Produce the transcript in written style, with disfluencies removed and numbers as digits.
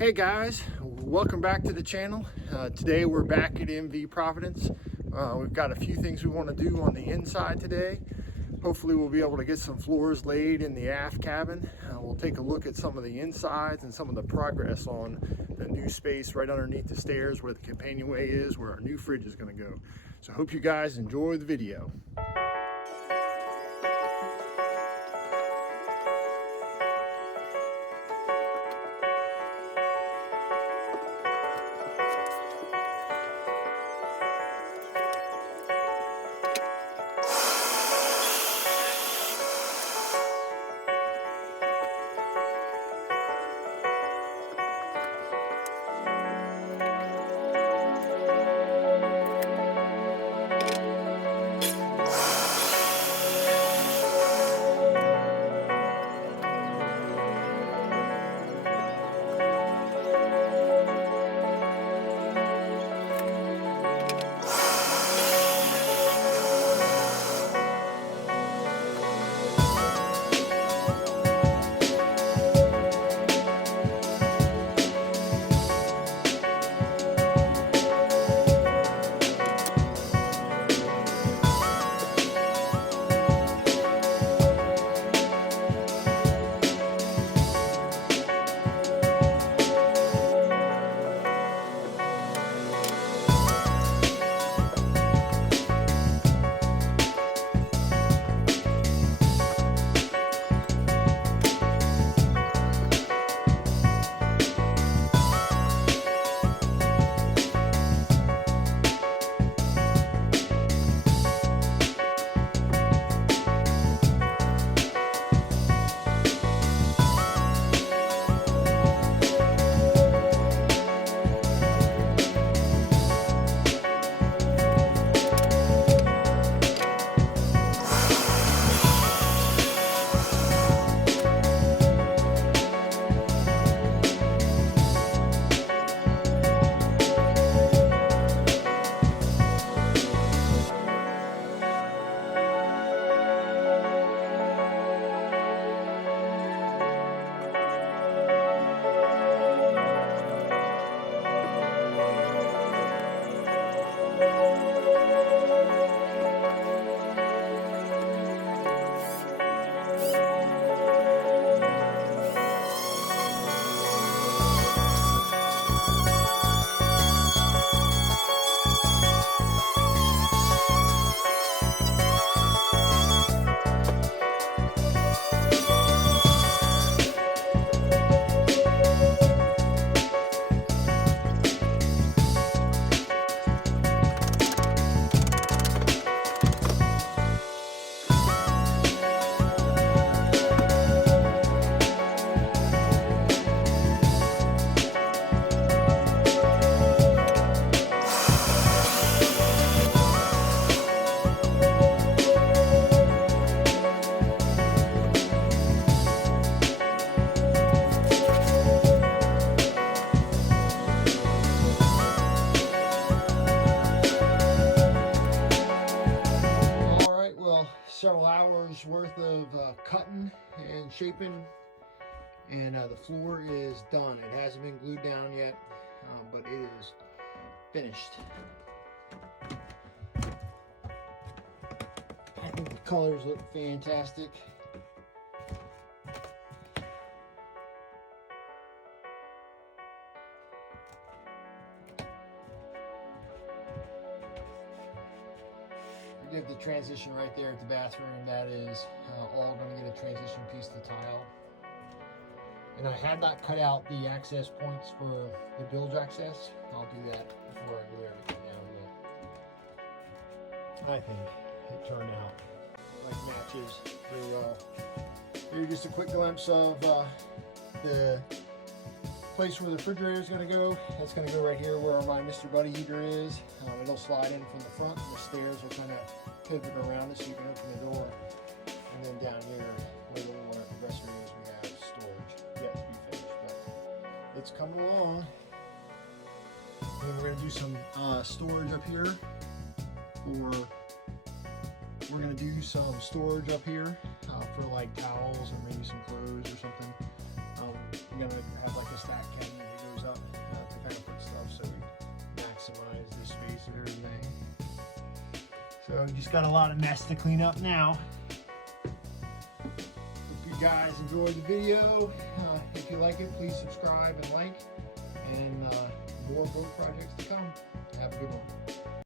Hey guys, welcome back to the channel. Today we're back at MV Providence. We've got a few things we want to do on the inside today. Hopefully we'll be able to get some floors laid in the aft cabin. We'll take a look at some of the insides and some of the progress on the new space right underneath the stairs where the companionway is, where our new fridge is going to go. So hope you guys enjoy the video. Several hours worth of cutting and shaping, and the floor is done. It hasn't been glued down yet, but it is finished. I think the colors look fantastic. We have the transition right there at the bathroom. That is all going to get a transition piece to tile. And I had not cut out the access points for the bilge access. I'll do that before I glue everything down. But I think it turned out like matches very well. Here's just a quick glimpse of the place where the refrigerator is going to go. That's going to go right here where my Mr. Buddy heater is. It'll slide in from the front, and the stairs will kind of pivot around it so you can open the door. And then down here where the little compressor is, we have storage yet to be finished, but it's coming along. And then we're going to do some storage up here. We're going to do some storage up here for like towels or maybe some clothes or something. We're going to have like a stack cabinet that goes place of everything. So you just got a lot of mess to clean up now. Hope you guys enjoyed the video. If you like it, please subscribe and like. And more boat projects to come. Have a good one.